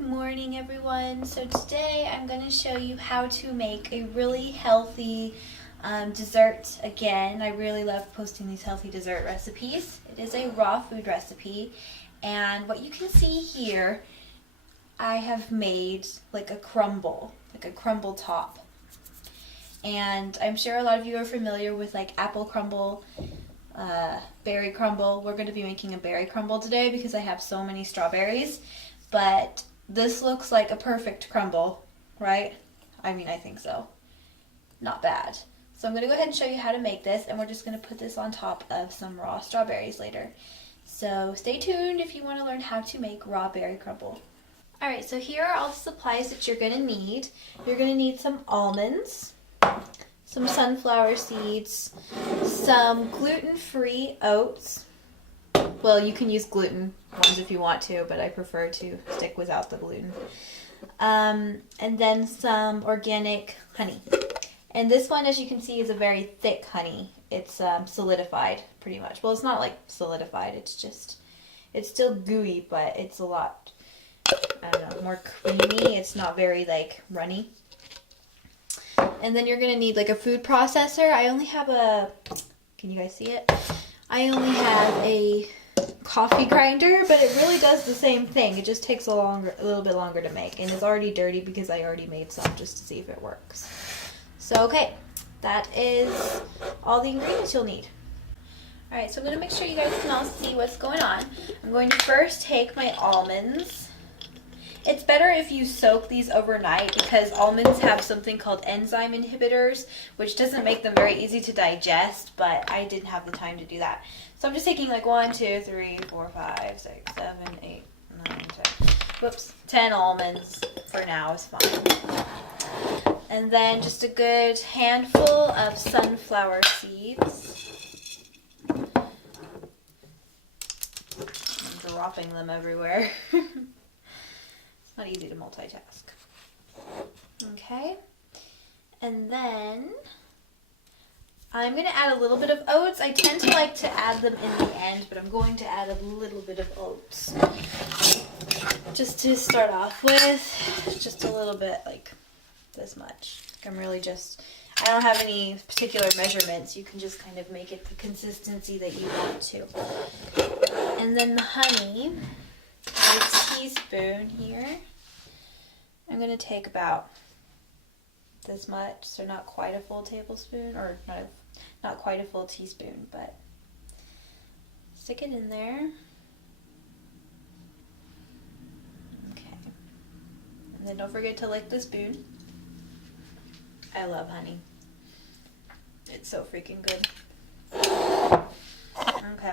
Morning everyone. So today I'm going to show you how to make a really healthy dessert again. I really love posting these healthy dessert recipes. It is a raw food recipe, and what you can see here, I have made like a crumble top. And I'm sure a lot of you are familiar with like apple crumble, berry crumble. We're going to be making a berry crumble today because I have so many strawberries, but this looks like a perfect crumble, right? I mean, I think so. Not bad. So I'm going to go ahead and show you how to make this, and we're just going to put this on top of some raw strawberries later. So stay tuned if you want to learn how to make raw berry crumble. Alright, so here are all the supplies that you're going to need. You're going to need some almonds, some sunflower seeds, some gluten-free oats. Well, you can use gluten ones if you want to, but I prefer to stick without the gluten. And then some organic honey. And this one, as you can see, is a very thick honey. It's solidified, pretty much. Well, it's not like solidified. It's still gooey, but it's a lot, I don't know, more creamy. It's not very, like, runny. And then you're going to need, like, a food processor. I only have can you guys see it? I only have a coffee grinder, but it really does the same thing. It just takes a little bit longer to make, and it's already dirty because I already made some just to see if it works. So okay, that is all the ingredients you'll need. Alright, so I'm going to make sure you guys can all see what's going on. I'm going to first take my almonds. It's better if you soak these overnight because almonds have something called enzyme inhibitors, which doesn't make them very easy to digest, but I didn't have the time to do that. So I'm just taking like 1, 2, 3, 4, 5, 6, 7, 8, 9, 10, 10 almonds for now is fine. And then just a good handful of sunflower seeds. I'm dropping them everywhere. It's not easy to multitask. Okay. And then I'm going to add a little bit of oats. I tend to like to add them in the end, but I'm going to add a little bit of oats. Just to start off with, just a little bit, like this much. I'm really I don't have any particular measurements. You can just kind of make it the consistency that you want to. And then the honey, a teaspoon here. I'm going to take about this much, so not quite a full tablespoon, or not quite a full teaspoon, but stick it in there. Okay. And then don't forget to lick the spoon. I love honey. It's so freaking good. Okay.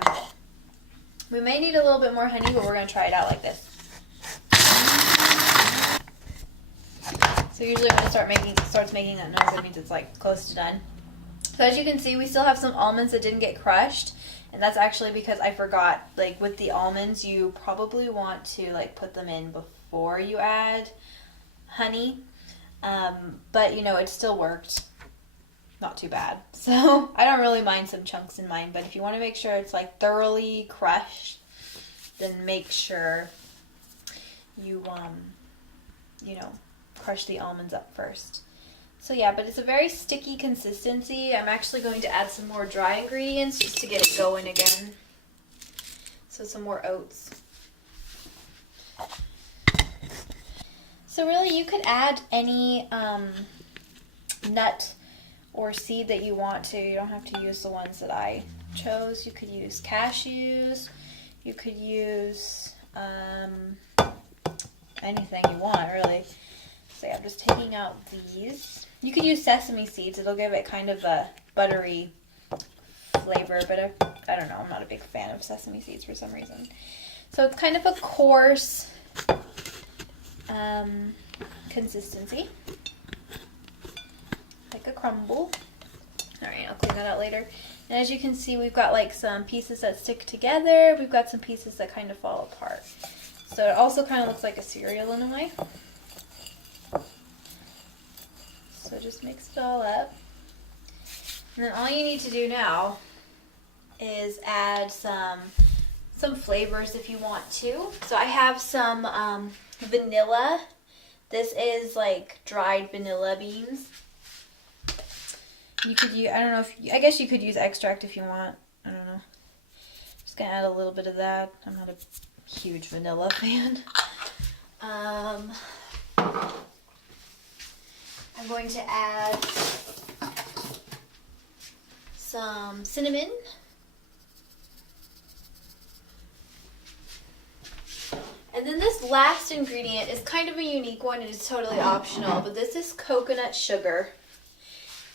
We may need a little bit more honey, but we're going to try it out like this. So usually when it starts making that noise, that means it's like close to done. So as you can see, we still have some almonds that didn't get crushed, and that's actually because I forgot, like with the almonds, you probably want to like put them in before you add honey. But you know, it still worked. Not too bad. So I don't really mind some chunks in mine, but if you want to make sure it's like thoroughly crushed, then make sure you crush the almonds up first. So yeah, but it's a very sticky consistency. I'm actually going to add some more dry ingredients just to get it going again. So some more oats. So really you could add any nut or seed that you want to. You don't have to use the ones that I chose. You could use cashews. You could use anything you want, really. So yeah, I'm just taking out these. You could use sesame seeds. It'll give it kind of a buttery flavor, but I don't know. I'm not a big fan of sesame seeds for some reason. So it's kind of a coarse consistency, like a crumble. Alright, I'll clean that out later. And as you can see, we've got like some pieces that stick together. We've got some pieces that kind of fall apart. So it also kind of looks like a cereal in a way. So just mix it all up. And then all you need to do now is add some some flavors if you want to. So I have some vanilla. This is like dried vanilla beans. You could use, I don't know if, I guess you could use extract if you want. I don't know. Just gonna add a little bit of that. I'm not a huge vanilla fan. I'm going to add some cinnamon. And then this last ingredient is kind of a unique one and it's totally optional, but this is coconut sugar.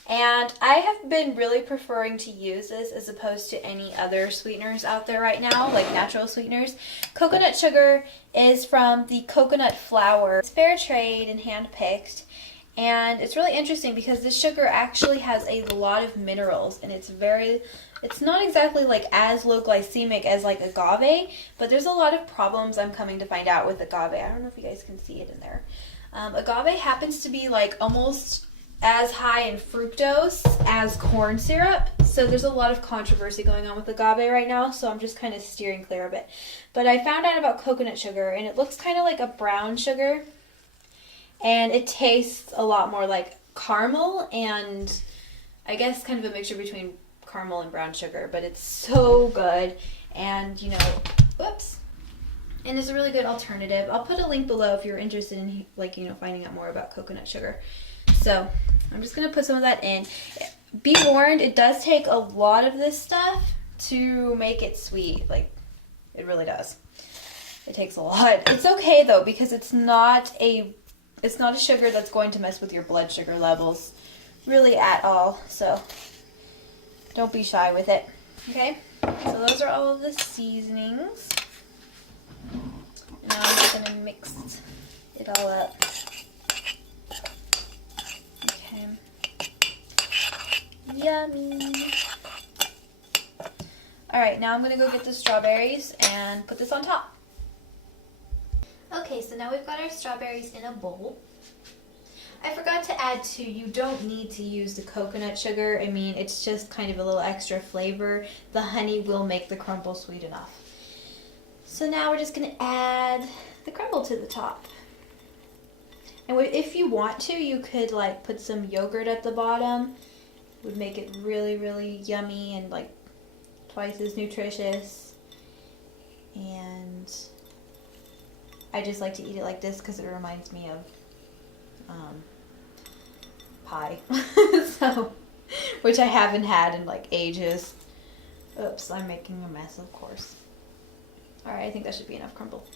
And I have been really preferring to use this as opposed to any other sweeteners out there right now, like natural sweeteners. Coconut sugar is from the coconut flour. It's fair trade and hand-picked. And it's really interesting because this sugar actually has a lot of minerals and it's not exactly like as low glycemic as like agave, but there's a lot of problems I'm coming to find out with agave. I don't know if you guys can see it in there. Agave happens to be like almost as high in fructose as corn syrup, so there's a lot of controversy going on with agave right now, so I'm just kind of steering clear of it. But I found out about coconut sugar and it looks kind of like a brown sugar and it tastes a lot more like caramel and I guess kind of a mixture between caramel and brown sugar, but it's so good. And you know, whoops, and it's a really good alternative. I'll put a link below if you're interested in, like, you know, finding out more about coconut sugar. So I'm just gonna put some of that in. Be warned, it does take a lot of this stuff to make it sweet. Like, it really does. It takes a lot. It's okay though, because it's not a sugar that's going to mess with your blood sugar levels really at all. So don't be shy with it. Okay, so those are all of the seasonings. Now I'm just gonna mix it all up. Okay. Yummy. Alright, now I'm gonna go get the strawberries and put this on top. Okay, so now we've got our strawberries in a bowl. I forgot to add too, you don't need to use the coconut sugar. I mean, it's just kind of a little extra flavor. The honey will make the crumble sweet enough. So now we're just going to add the crumble to the top. And if you want to, you could like put some yogurt at the bottom. It would make it really, really yummy and like twice as nutritious. And I just like to eat it like this because it reminds me of pie. So, which I haven't had in like ages. Oops, I'm making a mess, of course. Alright, I think that should be enough crumble.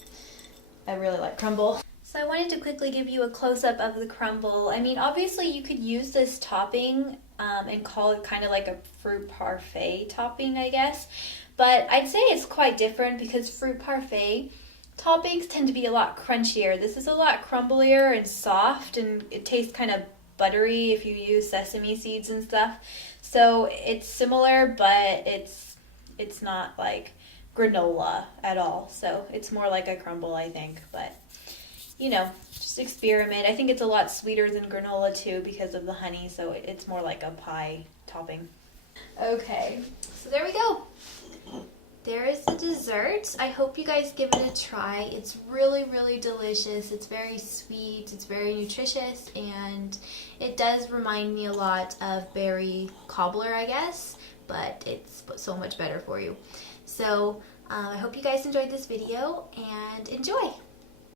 I really like crumble. So I wanted to quickly give you a close-up of the crumble. I mean, obviously you could use this topping and call it kind of like a fruit parfait topping, I guess. But I'd say it's quite different because fruit parfait toppings tend to be a lot crunchier. This is a lot crumblier and soft, and it tastes kind of buttery if you use sesame seeds and stuff. So it's similar, but it's not like granola at all. So it's more like a crumble, I think. But, you know, just experiment. I think it's a lot sweeter than granola too because of the honey, so it's more like a pie topping. Okay, so there we go. There is the dessert. I hope you guys give it a try. It's really, really delicious. It's very sweet. It's very nutritious. And it does remind me a lot of Berry Cobbler, I guess. But it's so much better for you. So I hope you guys enjoyed this video and enjoy.